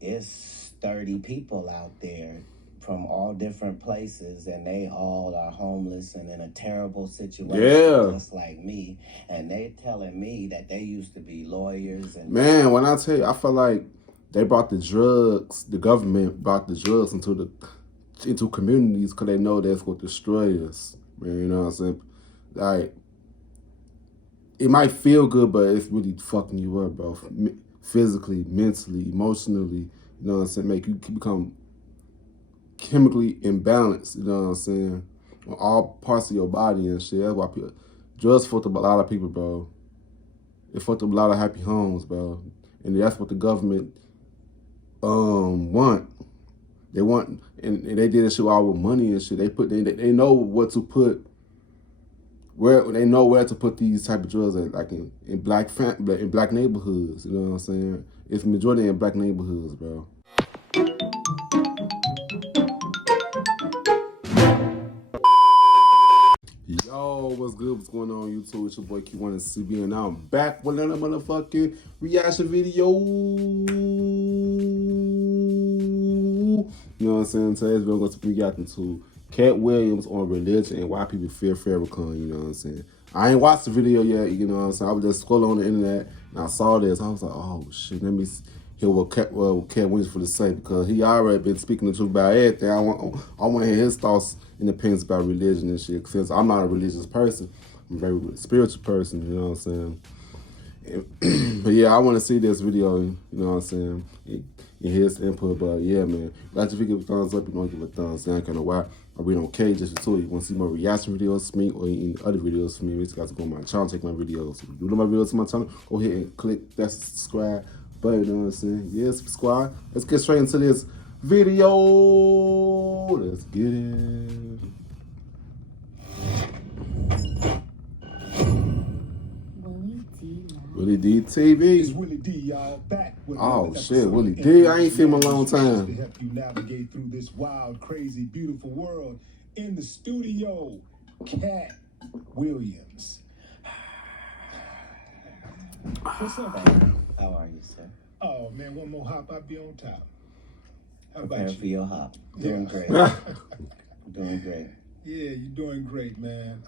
it's 30 people out there from all different places, and they all are homeless and in a terrible situation, just like me. And they telling me that they used to be lawyers. And man, when I tell you, I feel like they brought the drugs. The government brought the drugs into communities because they know that's what destroy us. Man, you know what I'm saying? Like, it might feel good, but it's really fucking you up, bro. Physically, mentally, emotionally. You know what I'm saying? Make you become chemically imbalanced, you know what I'm saying? On all parts of your body and shit. That's why drugs fucked up a lot of people, bro. It fucked up a lot of happy homes, bro. And that's what the government want. They want, and they did this shit all with money and shit. They know what to put, they know where to put these type of drugs at, like in black neighborhoods. You know what I'm saying? It's majority in black neighborhoods, bro. Yo, what's good? What's going on, YouTube? It's your boy Kewonis CB, and now I'm back with another motherfucking reaction video. You know what I'm saying? Today's video going to be reacting to Katt Williams on religion and why people fear Farrakhan. You know what I'm saying? I ain't watched the video yet. You know what I'm saying? I was just scrolling on the internet and I saw this. I was like, oh shit, let me hear what Katt Williams for the say, because he already been speaking the truth about everything. I want to hear his thoughts and opinions about religion and shit. Since I'm not a religious person, I'm a very spiritual person. You know what I'm saying? But yeah, I want to see this video. You know what I'm saying? And his input. But yeah, man, if you give a thumbs up, you don't give a thumbs down. Kind of why I read on K just to you want to see more reaction videos from me or any other videos from me. You guys go on my channel, check my videos. If you do my videos to my channel, go ahead and click that subscribe button. You know what I'm saying? Yeah, subscribe. Let's get straight into this video. Let's get it. Willie D TV. It's Willie D, y'all, back with oh shit, Willie D. I ain't seen him a long time. To help you navigate through this wild, crazy, beautiful world. In the studio, Katt Williams. What's up, man? How are you, sir? Oh man, one more hop, I'll be on top. How about Preparing you? for your hop. Doing great. Doing great. Yeah, you're doing great, man.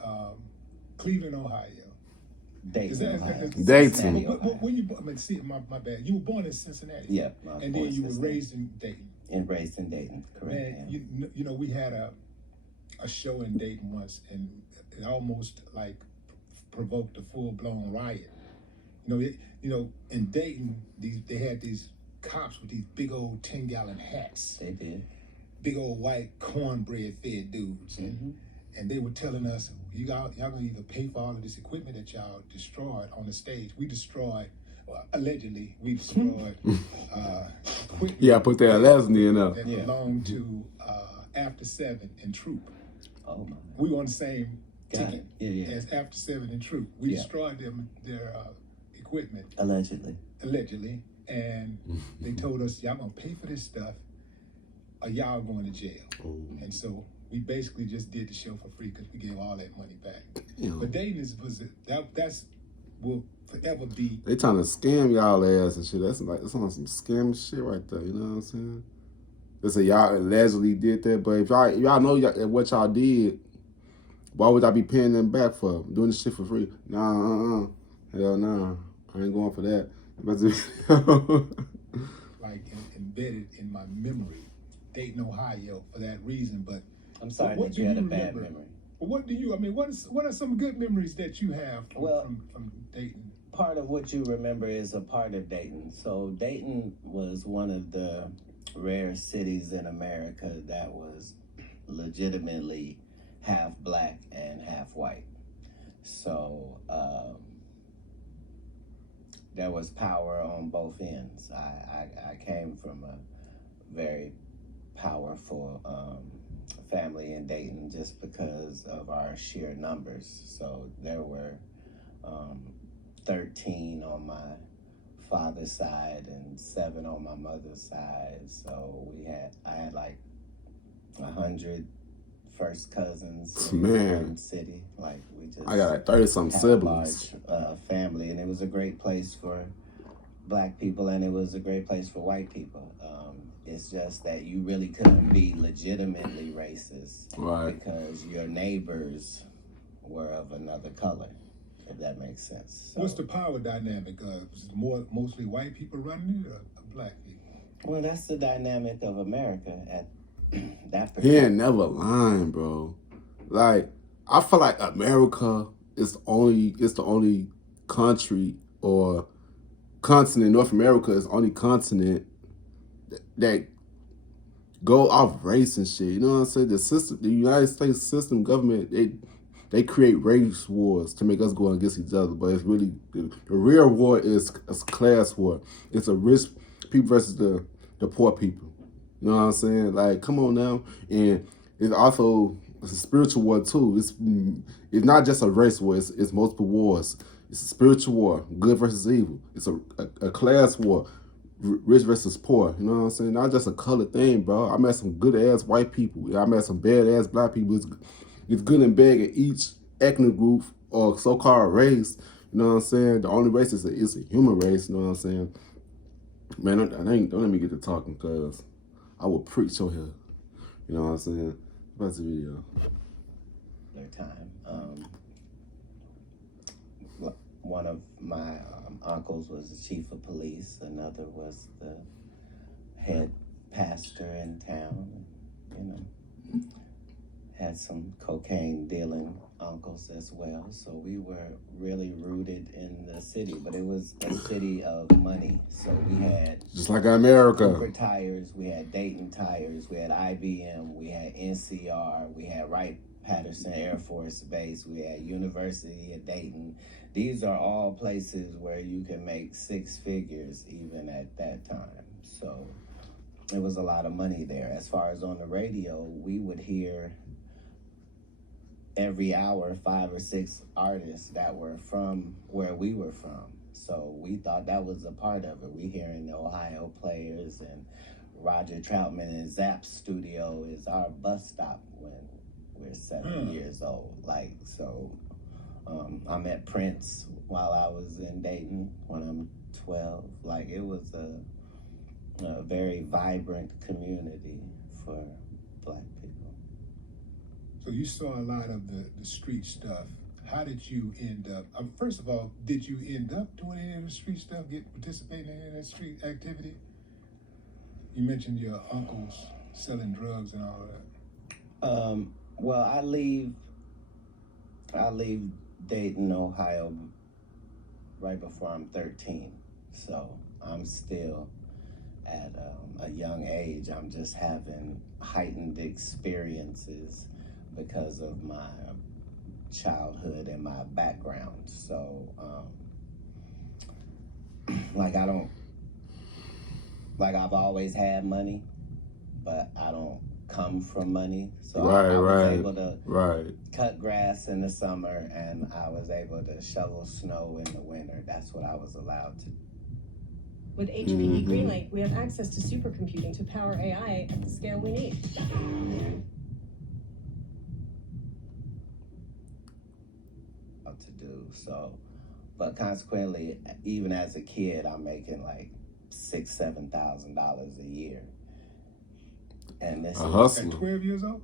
Cleveland, Ohio. Dayton, Ohio. Dayton. When you, I mean, see, my bad. You were born in Cincinnati. Yeah. And then you were raised in Dayton. And raised in Dayton, correct. Man, you know, we had a show in Dayton once, and it almost like provoked a full-blown riot. You know, in Dayton, they had these cops with these big old 10-gallon hats. They did. Big old white cornbread-fed dudes. And they were telling us, y'all gonna either pay for all of this equipment that y'all destroyed on the stage. We destroyed, allegedly, we destroyed equipment. Yeah, I put that allegedly in there. That belonged to After 7 and Troop. Oh my. We were on the same ticket as After 7 and Troop. We destroyed their equipment. Allegedly. And they told us, y'all gonna pay for this stuff or y'all going to jail. Oh. And so we basically just did the show for free because we gave all that money back. Damn. But Dayton will forever be. They trying to scam y'all ass and shit. That's on some scam shit right there. You know what I'm saying? They say y'all allegedly did that, but if y'all know what y'all did, why would I be paying them back for doing this shit for free? Nah, hell nah. I ain't going for that. Like embedded in my memory, Dayton, Ohio, for that reason. But I'm sorry that you had a bad memory. Well, what are some good memories that you have from Dayton? Part of what you remember is a part of Dayton. So Dayton was one of the rare cities in America that was legitimately half black and half white. So there was power on both ends. I came from a very powerful family in Dayton just because of our sheer numbers. So there were 13 on my father's side and 7 on my mother's side. So I had like 100 first cousins in one city. I got like 30-something siblings. Large family, and it was a great place for black people, and it was a great place for white people. It's just that you really couldn't be legitimately racist, right? Because your neighbors were of another color, if that makes sense. So, what's the power dynamic? Is it mostly white people running it or black people? Well, that's the dynamic of America at that point. He ain't never lying, bro. Like, I feel like America is the only country or continent. North America is the only continent that go off race and shit. You know what I'm saying? The United States system, government, they create race wars to make us go against each other. But it's really the real war is a class war. It's a rich people versus the poor people. You know what I'm saying? Like, come on now. And it's also a spiritual war too. It's not just a race war. It's multiple wars. It's a spiritual war, good versus evil. It's a class war, rich versus poor. You know what I'm saying? Not just a color thing, bro. I met some good ass white people. I met some bad ass black people. It's good and bad in each ethnic group or so-called race. You know what I'm saying? The only race is a human race. You know what I'm saying? Man, don't let me get to talking because I will preach on here. You know what I'm saying? What's the video? Their time. One of my uncles was the chief of police. Another was the head pastor in town. You know, had some cocaine dealing uncles as well. So we were really rooted in the city, but it was a city of money. So we had just like America. Cooper tires, we had Dayton tires, we had IBM, we had NCR, we had Wright-Patterson Air Force Base, we had University of Dayton. These are all places where you can make six figures even at that time. So it was a lot of money there. As far as on the radio, we would hear every hour 5 or 6 artists that were from where we were from. So we thought that was a part of it. We hearing the Ohio Players and Roger Troutman in Zap's studio is our bus stop when we're 7 years old. Like, so I met Prince while I was in Dayton when I'm 12. Like, it was a very vibrant community for black people. So you saw a lot of the street stuff. How did you end up? First of all, did you end up doing any of the street stuff? Participating in any of that street activity? You mentioned your uncles selling drugs and all of that. Well, I leave Dayton, Ohio, right before I'm 13. So I'm still at a young age. I'm just having heightened experiences because of my childhood and my background. So, I've always had money, but I don't come from money. So I was able to cut grass in the summer, and I was able to shovel snow in the winter. That's what I was allowed to do. With HPE Greenlight, we have access to supercomputing to power AI at the scale we need. To do so, but consequently, even as a kid, I'm making like $6,000-$7,000 a year, and this is at 12 years old.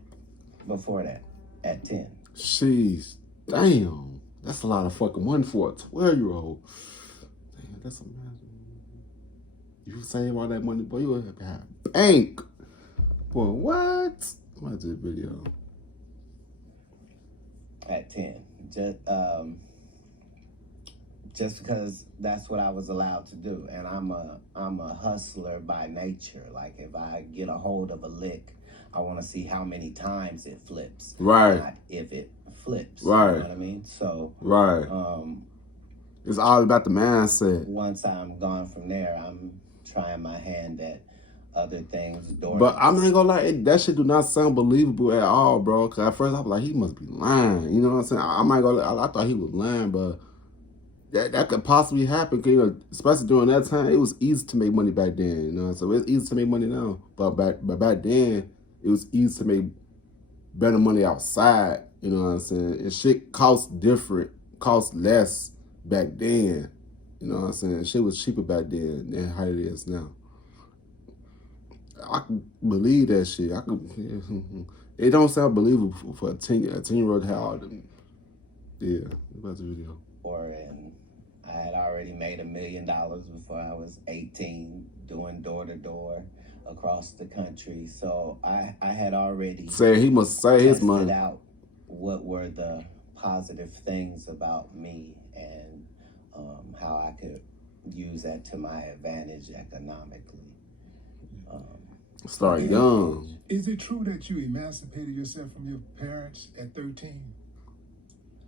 Before that, at 10. Jeez, damn, that's a lot of fucking money for a 12-year-old. Damn, that's amazing. You save all that money, boy, you would have to have a bank. Boy, what? I'm gonna do a video. At 10. Just because that's what I was allowed to do, and I'm a hustler by nature. Like, if I get a hold of a lick, I want to see how many times it flips, not if it flips. You know what I mean? So it's all about the mindset. Once I'm gone from there, I'm trying my hand at other things. But I'm not gonna lie, that shit do not sound believable at all, bro. Cause at first I was like, he must be lying. You know what I'm saying? I'm not gonna lie, I thought he was lying, but that could possibly happen. Cause, you know, especially during that time, it was easy to make money back then. You know, so it's easy to make money now, but back then it was easy to make better money outside. You know what I'm saying? And shit cost less back then. You know what I'm saying? Shit was cheaper back then than how it is now. I can believe that shit. I could. It don't sound believable for a 10-year-old how. Yeah, about the video. And I had already made $1 million before I was 18, doing door to door across the country. So I had already he must say his money out what were the positive things about me and how I could use that to my advantage economically. Start young. Is it true that you emancipated yourself from your parents at 13?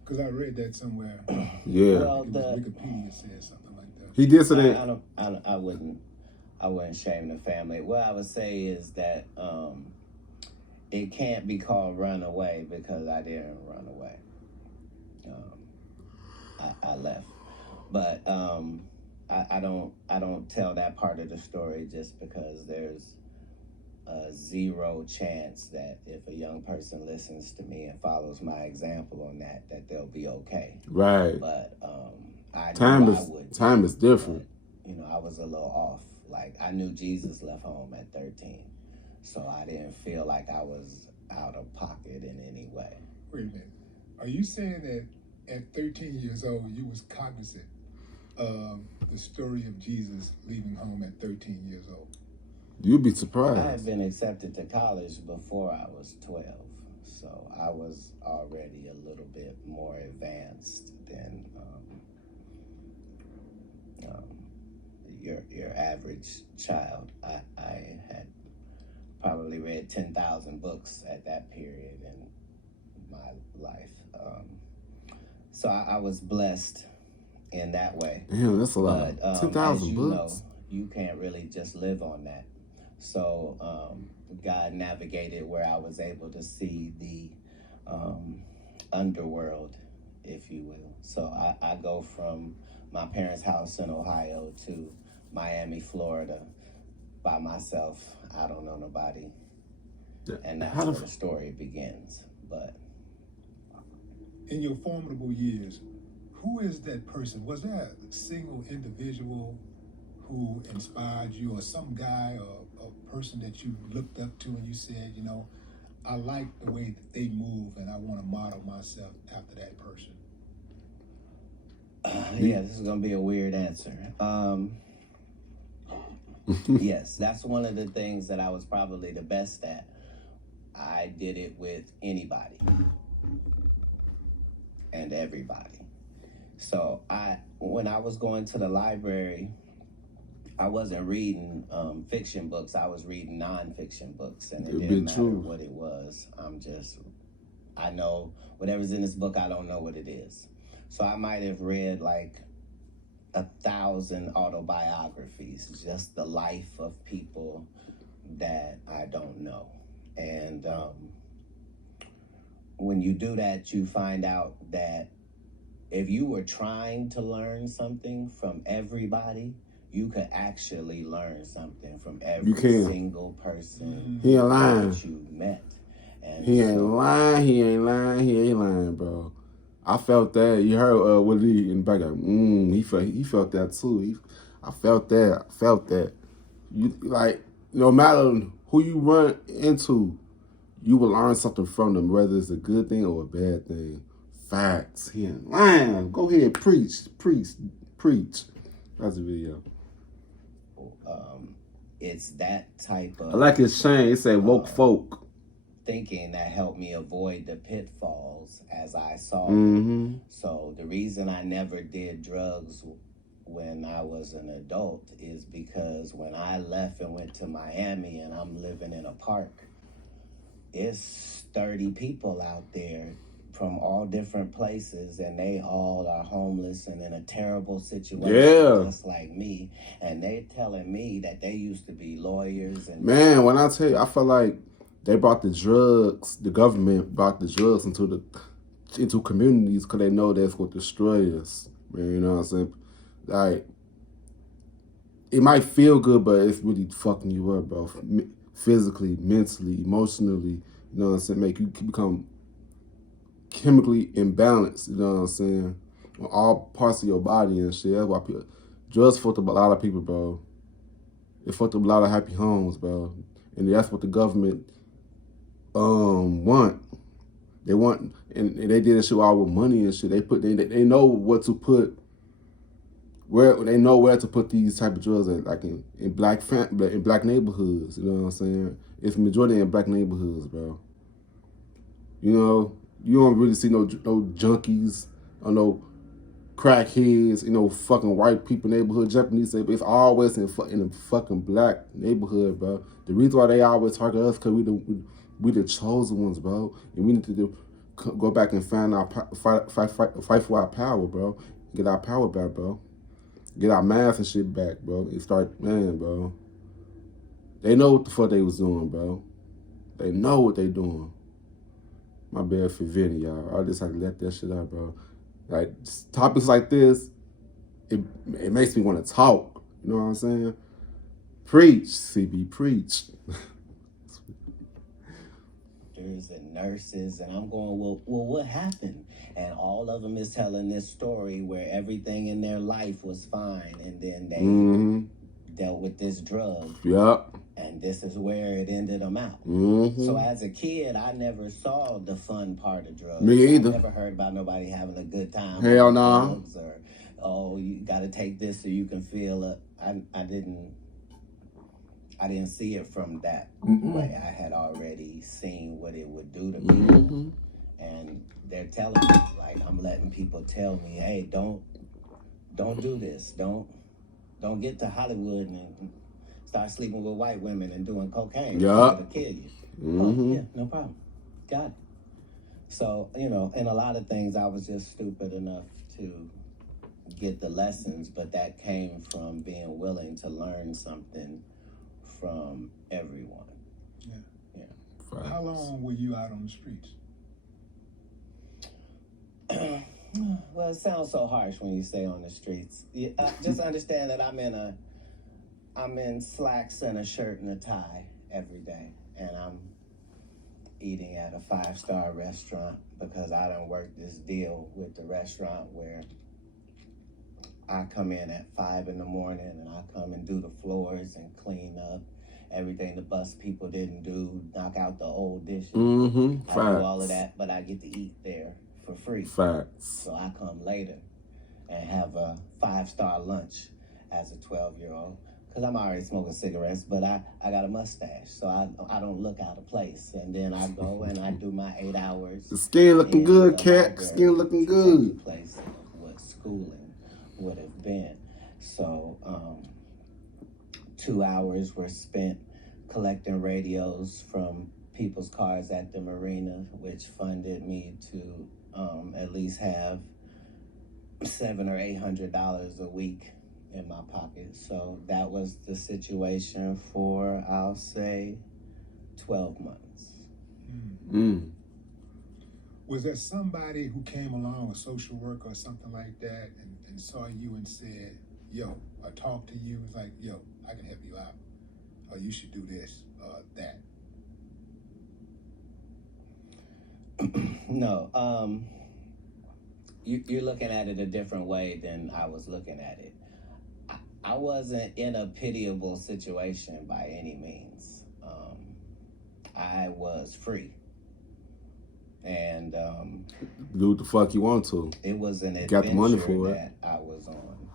Because I read that somewhere. Yeah. Well, Wikipedia says something like that. He did say that. I wouldn't shame the family. What I would say is that it can't be called run away because I didn't run away. I left, but I don't tell that part of the story just because there's a 0 chance that if a young person listens to me and follows my example on that they'll be okay. Right. But time is different. But, I was a little off. Like I knew Jesus left home at 13, so I didn't feel like I was out of pocket in any way. Wait a minute. Are you saying that at 13 years old you was cognizant of the story of Jesus leaving home at 13 years old? You'd be surprised. I had been accepted to college before I was 12, so I was already a little bit more advanced than your average child. I had probably read 10,000 books at that period in my life. So I was blessed in that way. Damn, that's a lot. 10,000 books. You can't really just live on that. So God navigated where I was able to see the underworld, if you will. So I go from my parents' house in Ohio to Miami, Florida by myself. I don't know nobody. And that's where the story begins. But in your formidable years, who is that person? Was there a single individual who inspired you, or some guy or a person that you looked up to and you said, I like the way that they move and I want to model myself after that person? Yeah, this is going to be a weird answer. Yes, that's one of the things that I was probably the best at. I did it with anybody and everybody. So when I was going to the library, I wasn't reading fiction books. I was reading nonfiction books, and it didn't matter what it was. I know whatever's in this book, I don't know what it is. So I might have read like 1,000 autobiographies, just the life of people that I don't know. And when you do that, you find out that if you were trying to learn something from everybody, you could actually learn something from every single person he ain't lying. that you met. And he ain't lying, bro. I felt that. You heard Willie in the background. He felt that too. I felt that. You like, no matter who you run into, you will learn something from them, whether it's a good thing or a bad thing. Facts. He ain't lying. Go ahead, preach. That's the video. It's that type of... I like his chain. It said woke folk. Thinking that helped me avoid the pitfalls as I saw them. So the reason I never did drugs when I was an adult is because when I left and went to Miami and I'm living in a park, it's 30 people out there from all different places, and they all are homeless and in a terrible situation, just like me. And they telling me that they used to be lawyers. And man, when I tell you, I feel like they brought the drugs. The government brought the drugs into communities because they know that's what destroy us. Man, you know what I'm saying? Like, it might feel good, but it's really fucking you up, bro. Physically, mentally, emotionally. You know what I'm saying? Make you become chemically imbalanced, you know what I'm saying? On all parts of your body and shit. That's why Drugs fucked up a lot of people, bro. It fucked up a lot of happy homes, bro. And that's what the government want. They want, and they did this shit all with money and shit. They know what to put, they know where to put these type of drugs at, like in black neighborhoods. You know what I'm saying? It's majority in black neighborhoods, bro. You know, you don't really see no junkies or no crackheads, fucking white people neighborhood, Japanese neighborhood. It's always in the fucking black neighborhood, bro. The reason why they always target us because we the chosen ones, bro. And we need to go back and find fight for our power, bro. Get our power back, bro. Get our math and shit back, bro. And start, man, bro. They know what the fuck they was doing, bro. They know what they doing. My bad for Vinny, y'all. I just had to let that shit out, bro. Like, topics like this, it makes me want to talk. You know what I'm saying? Preach, CB, preach. And nurses, and I'm going, well, what happened? And all of them is telling this story where everything in their life was fine, and then they dealt with this drug. Yep. And this is where it ended them out. So as a kid, I never saw the fun part of drugs. Me either. I never heard about nobody having a good time. Hell no. Drugs, or, oh, you got to take this so you can feel it. I didn't see it from that way. I had already seen what it would do to people. And they're telling me, like, I'm letting people tell me, hey, don't do this. Don't get to Hollywood and start sleeping with white women and doing cocaine. Yeah. It'll kill you. Oh, yeah, no problem. Got it. So, in a lot of things, I was just stupid enough to get the lessons, but that came from being willing to learn something from everyone. Yeah. How long were you out on the streets? Well, it sounds so harsh when you say on the streets. Just understand that I'm in slacks and a shirt and a tie every day, and I'm eating at a 5-star restaurant because I done worked this deal with the restaurant where I come in at 5 in the morning and I come and do the floors and clean up everything the bus people didn't do, knock out the old dishes. I do all of that, but I get to eat there for free. Facts. So I come later and have a 5-star lunch as a 12-year-old because I'm already smoking cigarettes, but I got a mustache, so I don't look out of place. And then I go and I do my 8 hours. The skin looking good, Katt. Skin looking good. Place of what schooling would have been. So 2 hours were spent collecting radios from people's cars at the marina, which funded me to at least have $700 or $800 a week in my pocket. So that was the situation for, I'll say, 12 months. Was there somebody who came along, a social worker or something like that, and saw you and said, yo, or talked to you, was like, yo, I can help you out, or you should do this, or that? No, you're looking at it a different way than I was looking at it. I wasn't in a pitiable situation by any means. I was free. And do what the fuck you want to. It was an adventure got the money for that I was on.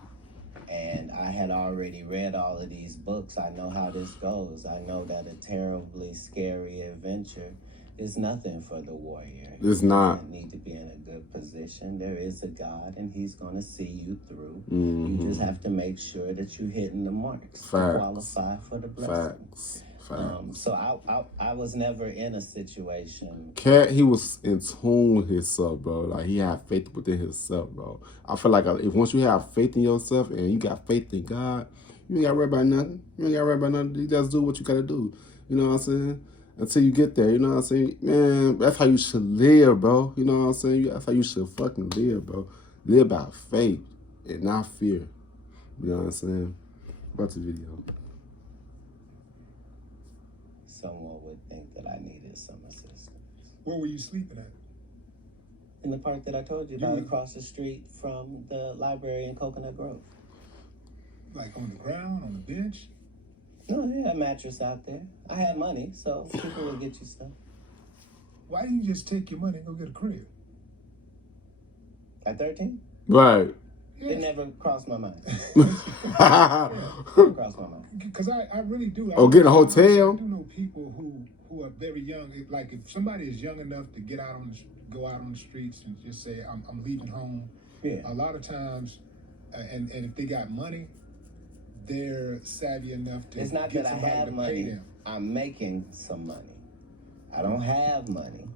And I had already read all of these books. I know how this goes. I know that a terribly scary adventure is nothing for the warrior. It's not. You need to be in a good position. There is a God, and He's going to see you through. You just have to make sure that you're hitting the marks to qualify for the blessing. Facts. So I was never in a situation. Katt, he was in tune with himself, bro. Like, he had faith within himself, bro. I feel like if once you have faith in yourself and you got faith in God, you ain't got to worry about nothing. You just do what you got to do. You know what I'm saying? Until you get there, you know what I'm saying? Man, that's how you should live, bro. You know what I'm saying? That's how you should fucking live, bro. Live by faith and not fear. You know what I'm saying? About the video. Someone would think that I needed some assistance. Where were you sleeping at? In the park that I told you about, across the street from the library in Coconut Grove. Like on the ground, on the bench? No, they had a mattress out there. I had money, so people would get you stuff. Why didn't you just take your money and go get a crib? At 13? Right. Yeah. It never crossed my mind. Never crossed my mind. Because I really do. Get a hotel. I do know people who are very young. Like if somebody is young enough to go out on the streets and just say, I'm leaving home. Yeah. A lot of times, and if they got money, they're savvy enough to It's not get that I somebody have to pay money. them. I'm making some money. I don't have money.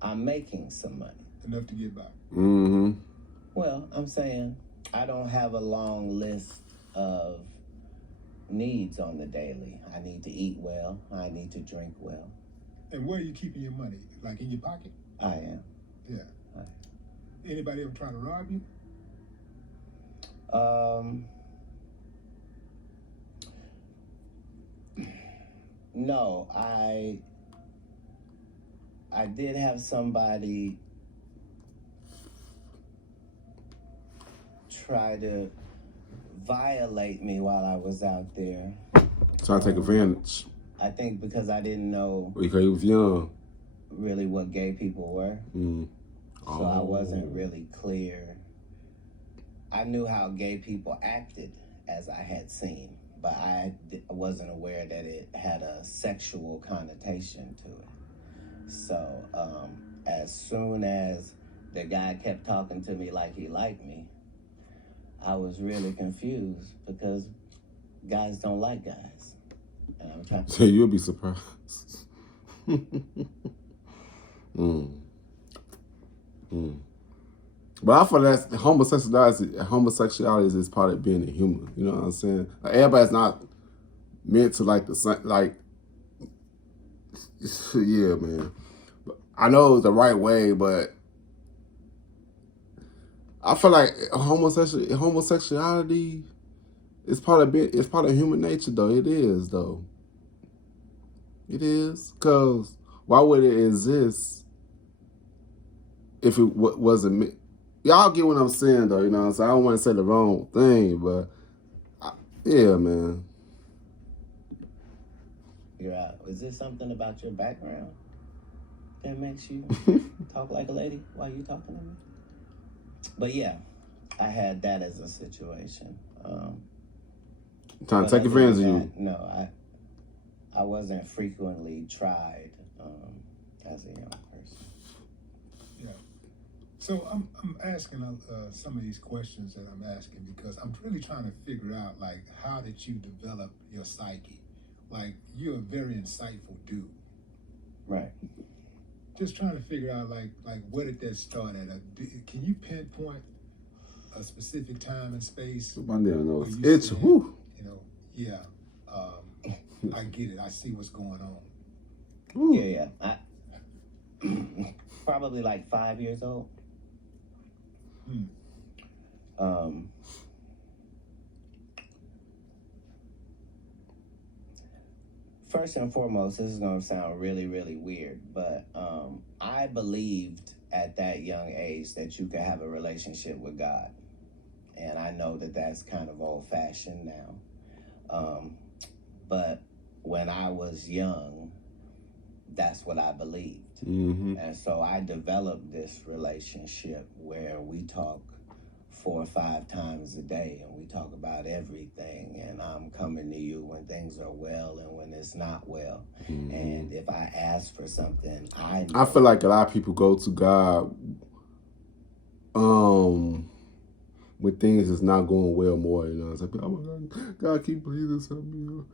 I'm making some money. Enough to get by. Mm-hmm. Well, I'm saying I don't have a long list of needs on the daily. I need to eat well. I need to drink well. And where are you keeping your money? Like in your pocket? I am. Yeah. I am. Anybody ever try to rob you? No, I did have somebody try to violate me while I was out there. Trying to take advantage. I think because I didn't know Because he was young. really what gay people were. Mm. So I wasn't really clear. I knew how gay people acted as I had seen, but I wasn't aware that it had a sexual connotation to it. So as soon as the guy kept talking to me like he liked me, I was really confused because guys don't like guys. And I'm trying to... So you'll be surprised. mm. Mm. But I feel that homosexuality is part of being a human. You know what I'm saying? Like, everybody's not meant to like the same. Like, yeah, man. I know it's the right way, but I feel like homosexuality is part of human nature, though. It is, though. It is, cause why would it exist if it wasn't? Y'all get what I'm saying, though. You know what I'm saying? I don't want to say the wrong thing, but yeah, man. You're out. Is this something about your background that makes you talk like a lady while you talking to me? But yeah, I had that as a situation. Trying to take advantage of you. No, I wasn't frequently tried as a young person. Yeah. So I'm asking some of these questions that I'm asking because I'm really trying to figure out, like, how did you develop your psyche? Like, you're a very insightful dude. Right. Just trying to figure out, like where did that start at? Can you pinpoint a specific time and space? My damn nose. It's, whew. You know, yeah, I get it. I see what's going on. Ooh. Yeah. Probably like 5 years old. First and foremost, this is going to sound really, really weird, but I believed at that young age that you could have a relationship with God. And I know that that's kind of old-fashioned now. But when I was young, that's what I believed. Mm-hmm. And so I developed this relationship where we talk 4 or 5 times a day and we talk about everything, and I'm coming to you when things are well and when it's not well. Mm-hmm. And if I ask for something, I feel like a lot of people go to God when things is not going well more, you know. It's like, oh my God, keep pleasing something.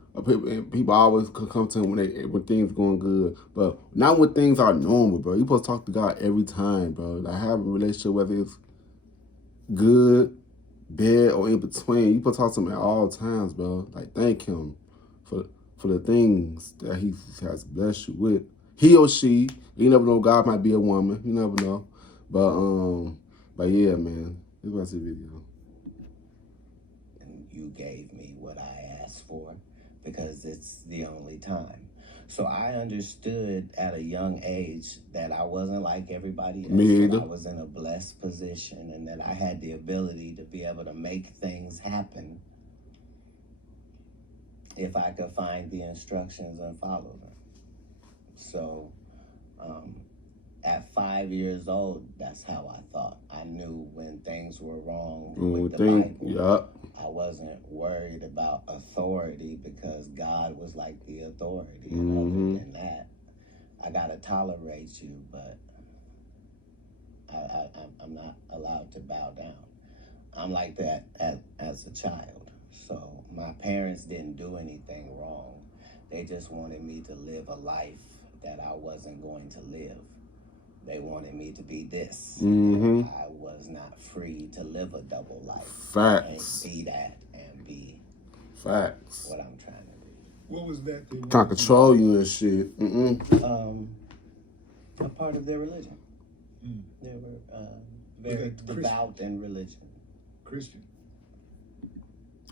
People always come to him when things going good, but not when things are normal, bro. You supposed to talk to God every time, bro. Like, have a relationship, whether it's good, bad, or in between. You supposed to talk to him at all times, bro. Like, thank him for the things that he has blessed you with. He or she, you never know. God might be a woman. You never know. But yeah, man. This was a video. And you gave me what I asked for because it's the only time. So I understood at a young age that I wasn't like everybody else. Me either. I was in a blessed position and that I had the ability to be able to make things happen if I could find the instructions and follow them. So at 5 years old, that's how I thought. I knew when things were wrong with the Bible. Yep. I wasn't worried about authority because God was like the authority. And other than that, I gotta tolerate you, but I'm not allowed to bow down. I'm like that as a child. So my parents didn't do anything wrong. They just wanted me to live a life that I wasn't going to live. They wanted me to be this. I was not free to live a double life. Facts. And be that and be Facts. what I'm trying to be. What was that? Trying to control you and shit. A part of their religion. They were very devout in religion. Christian.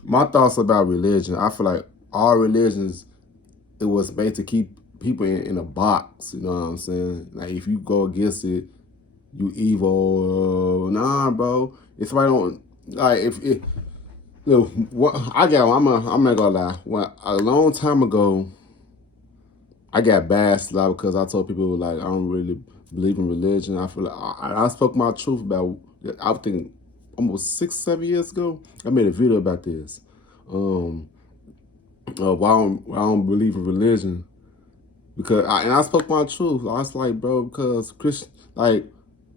My thoughts about religion, I feel like all religions, it was made to keep people in a box, you know what I'm saying? Like, if you go against it, you evil. Nah, bro. If somebody don't, like, look, I'm not gonna lie. A long time ago, I got backslid because I told people, like, I don't really believe in religion. I feel like I spoke my truth about, I think, almost 6-7 years ago. I made a video about this. Why I don't believe in religion. Because I spoke my truth. I was like, bro, because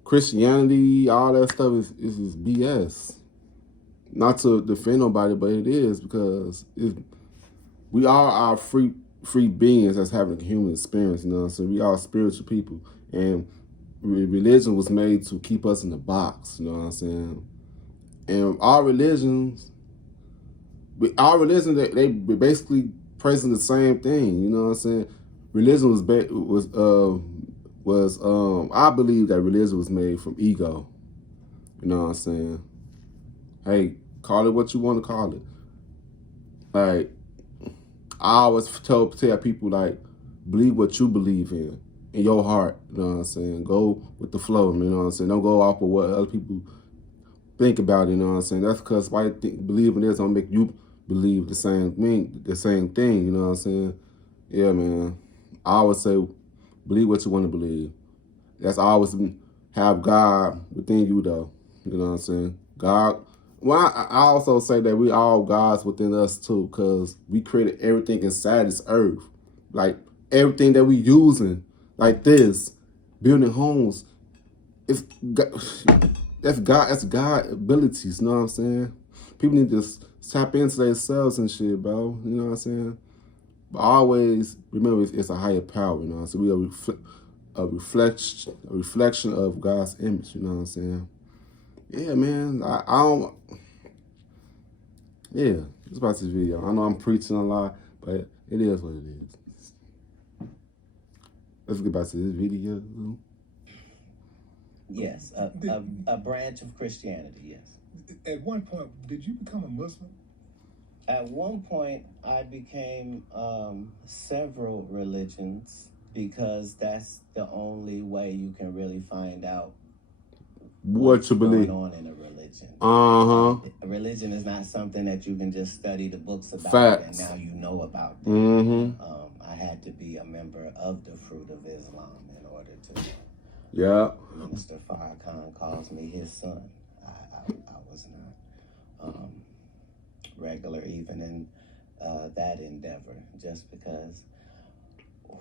Christianity, all that stuff is BS. Not to defend nobody, but it is, because we all are free beings that's having a human experience, you know. So we are spiritual people, and religion was made to keep us in the box, you know what I'm saying. And our religions, they basically praising the same thing, you know what I'm saying. Religion I believe that religion was made from ego. You know what I'm saying? Hey, call it what you want to call it. Like, I always tell people, like, believe what you believe in your heart. You know what I'm saying? Go with the flow. You know what I'm saying? Don't go off of what other people think about it. You know what I'm saying? That's because believing this don't make you believe the same thing. You know what I'm saying? Yeah, man. I always say, believe what you want to believe. That's always have God within you, though. You know what I'm saying? God. Well, I also say that we all God's within us, too, because we created everything inside this earth. Like, everything that we using, like this, building homes, that's God abilities, you know what I'm saying? People need to tap into themselves and shit, bro. You know what I'm saying? But always remember, it's a higher power, you know. So we are a reflection of God's image, you know what I'm saying? Yeah, man. I don't. Yeah, it's about this video. I know I'm preaching a lot, but it is what it is. Let's get back to this video. Yes, a branch of Christianity. Yes. At one point, did you become a Muslim? At one point, I became several religions because that's the only way you can really find out what you believe going on in a religion. A religion is not something that you can just study the books about. Facts. And now you know about them. I had to be a member of the Fruit of Islam in order to. Yeah. Minister Farrakhan calls me his son. I was not regular even in that endeavor, just because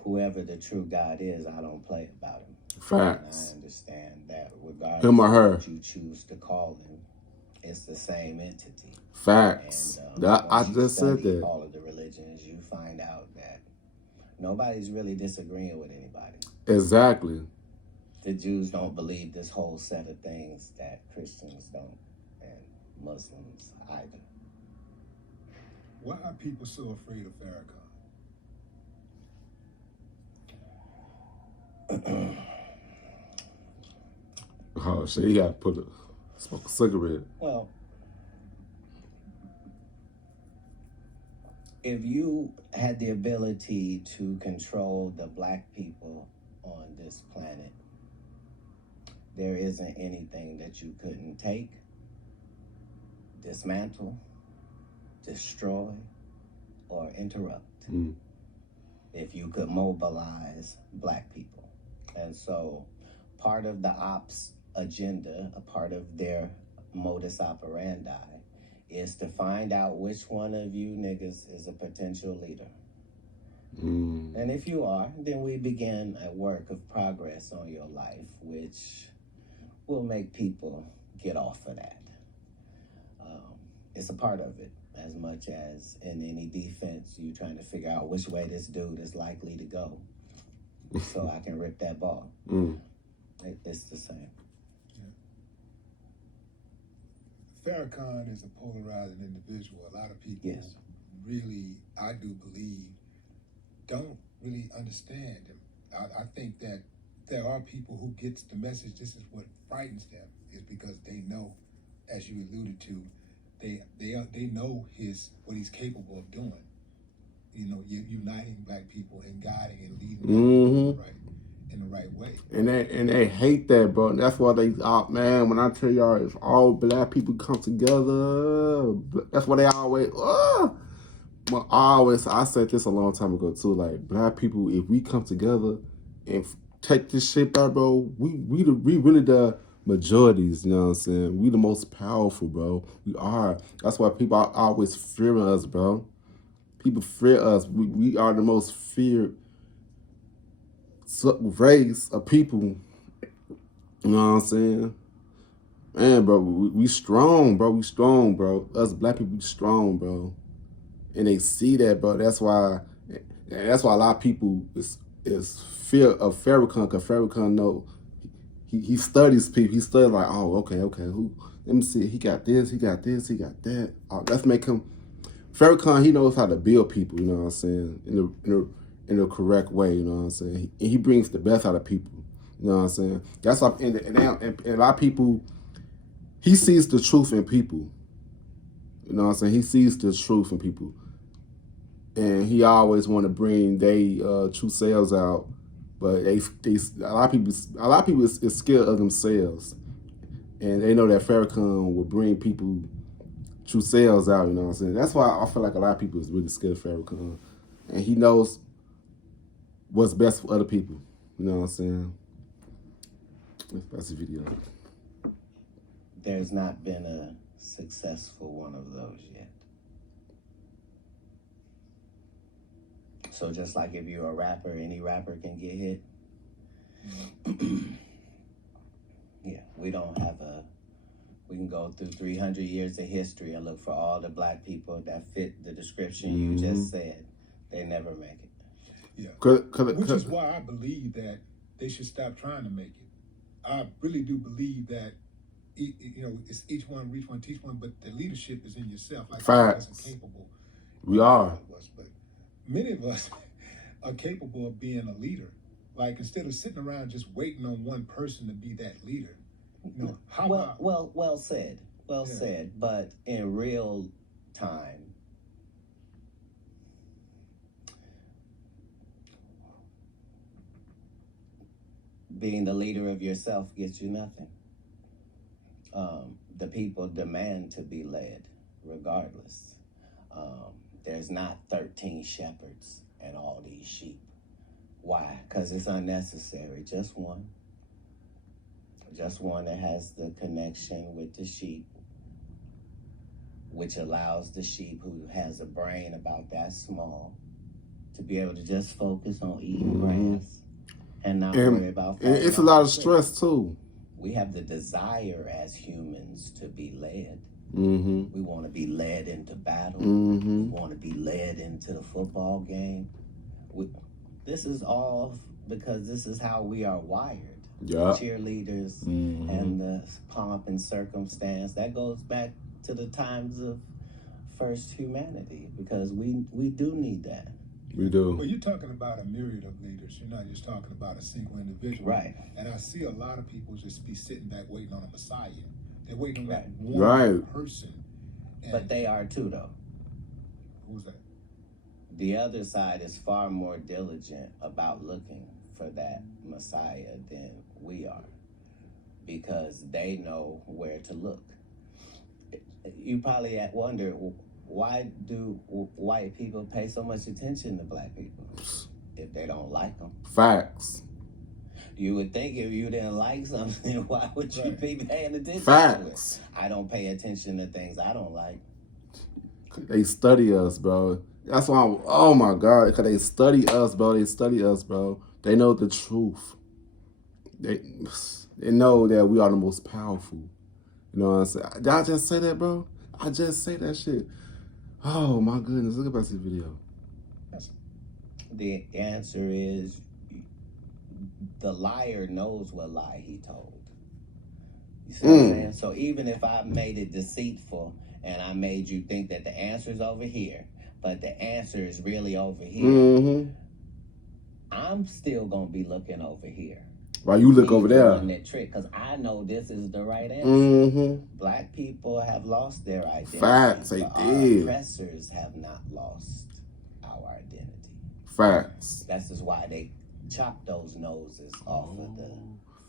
whoever the true God is, I don't play about him. Facts. And I understand that regardless him or her, of what you choose to call him, it's the same entity. Facts. And I just said that. All of the religions, you find out that nobody's really disagreeing with anybody. Exactly. The Jews don't believe this whole set of things that Christians don't, and Muslims either. Why are people so afraid of Farrakhan? Oh shit, he got to smoke a cigarette. Well, if you had the ability to control the black people on this planet, there isn't anything that you couldn't take, dismantle, destroy, or interrupt if you could mobilize black people. And so part of the ops agenda, a part of their modus operandi, is to find out which one of you niggas is a potential leader. And if you are, then we begin a work of progress on your life, which will make people get off of that. It's a part of it, as much as in any defense, you trying to figure out which way this dude is likely to go so I can rip that ball. It's the same. Farrakhan is a polarizing individual. A lot of people really, I do believe, don't really understand him. I think that there are people who gets the message. This is what frightens them, is because they know, as you alluded to, they know what he's capable of doing. You know, uniting black people and guiding and leading in the right way. And they hate that, bro. And that's why man, when I tell y'all, if all black people come together, that's why they always, well, I said this a long time ago too, like, black people, if we come together and take this shit back, bro, we really the majorities, you know what I'm saying? We the most powerful, bro. We are. That's why people are always fearing us, bro. People fear us. We are the most feared race of people. You know what I'm saying? Man, bro, we strong, bro. We strong, bro. Us black people, we strong, bro. And they see that, bro. That's why a lot of people is fear of Farrakhan, because Farrakhan know he studies people. He studies like, oh, okay, who? Let me see. He got this. He got this. He got that. Let's make him. Farrakhan, he knows how to build people. You know what I'm saying? In the correct way. You know what I'm saying? He brings the best out of people. You know what I'm saying? That's why. And a lot of people, he sees the truth in people. You know what I'm saying? He sees the truth in people. And he always want to bring their true selves out, but a lot of people is scared of themselves, and they know that Farrakhan will bring people true selves out. You know what I'm saying? That's why I feel like a lot of people is really scared of Farrakhan, and he knows what's best for other people. You know what I'm saying? That's the video. There's not been a successful one of those yet. So just like if you're a rapper, any rapper can get hit. Yeah, we can go through 300 years of history and look for all the black people that fit the description you just said. They never make it. Yeah, which is why I believe that they should stop trying to make it. I really do believe that, it's each one reach one, teach one, but the leadership is in yourself. Like, facts. Us are capable. We are. But many of us are capable of being a leader. Like, instead of sitting around just waiting on one person to be that leader. Well said. Well said. But in real time, being the leader of yourself gets you nothing. The people demand to be led, regardless. There's not 13 shepherds and all these sheep. Why? Because it's unnecessary. Just one. Just one that has the connection with the sheep, which allows the sheep who has a brain about that small to be able to just focus on eating grass and not worry about. And it's a lot of stress too. We have the desire as humans to be led. We want to be led into battle. We want to be led into the football game. This is all because this is how we are wired. Cheerleaders and the pomp and circumstance. That goes back to the times of first humanity, because we do need that. We do. Well, you're talking about a myriad of leaders. You're not just talking about a single individual. Right. And I see a lot of people just be sitting back waiting on a Messiah. They're waiting on that one person. But they are too, though. Who's that? The other side is far more diligent about looking for that Messiah than we are, because they know where to look. You probably wonder, why do white people pay so much attention to black people if they don't like them? Facts. You would think if you didn't like something, why would you be paying attention Facts. to it? I don't pay attention to things I don't like. They study us, bro. That's why oh my God, because they study us, bro. They study us, bro. They know the truth. They know that we are the most powerful. You know what I'm saying? Did I just say that, bro? I just say that shit. Oh my goodness, look at this video. The answer is the liar knows what lie he told. You see what I'm saying? So even if I made it deceitful and I made you think that the answer is over here, but the answer is really over here, I'm still gonna be looking over here. While you look over there. On that trick, because I know this is the right answer. Black people have lost their identity. Facts, they did. Our oppressors have not lost our identity. Facts. That's just why they chopped those noses off of the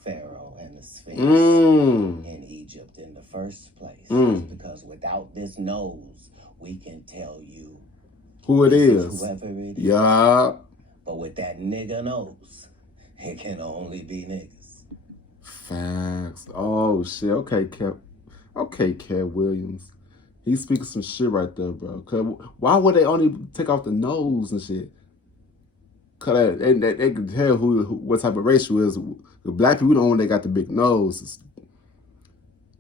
Pharaoh and the Sphinx in Egypt in the first place. It's because without this nose, we can tell you who it is. Whoever it is. Yeah. But with that nigga nose, it can only be niggas. Facts. Oh shit. Okay, Katt Williams. He's speaking some shit right there, bro. Cause why would they only take off the nose and shit? Cause they can tell who what type of race you is. The black people don't want they got the big noses.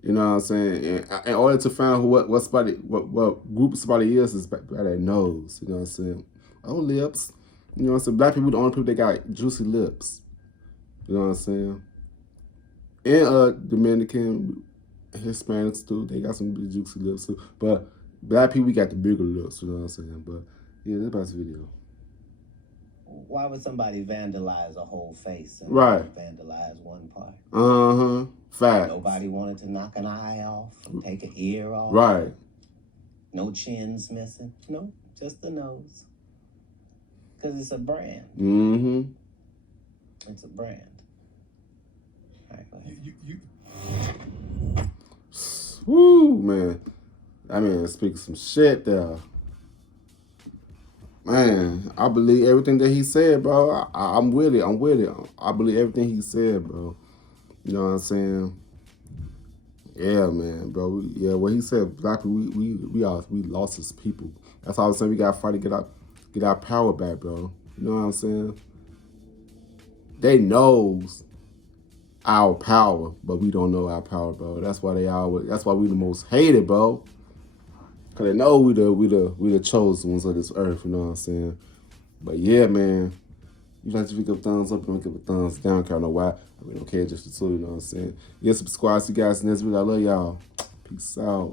You know what I'm saying? And in order to find out what group somebody is by their nose. You know what I'm saying? Oh, lips. You know what I'm saying? Black people the only people that got juicy lips. You know what I'm saying? And Dominican, Hispanics too, they got some big juicy lips too. But black people, we got the bigger lips, you know what I'm saying? But yeah, that's about this video. Why would somebody vandalize a whole face and vandalize one part? Fact. Nobody wanted to knock an eye off, take an ear off. Right. No chins missing. No, just the nose. Because it's a brand. It's a brand. All right, go ahead. Woo, man. I mean, speak some shit there. Man, I believe everything that he said, bro. I'm with it. I believe everything he said, bro. You know what I'm saying? Yeah, man, bro. What he said, black people, we lost as people. That's all I'm saying. We gotta fight to get our power back, bro. You know what I'm saying? They knows our power, but we don't know our power, bro. That's why we the most hated, bro. Cause they know we the chosen ones of this earth, you know what I'm saying? But yeah, man. You like to give a thumbs up and give a thumbs down, cause I don't know why. I mean, okay, just the two, you know what I'm saying? Yeah, subscribe to you guys in this video. I love y'all. Peace out.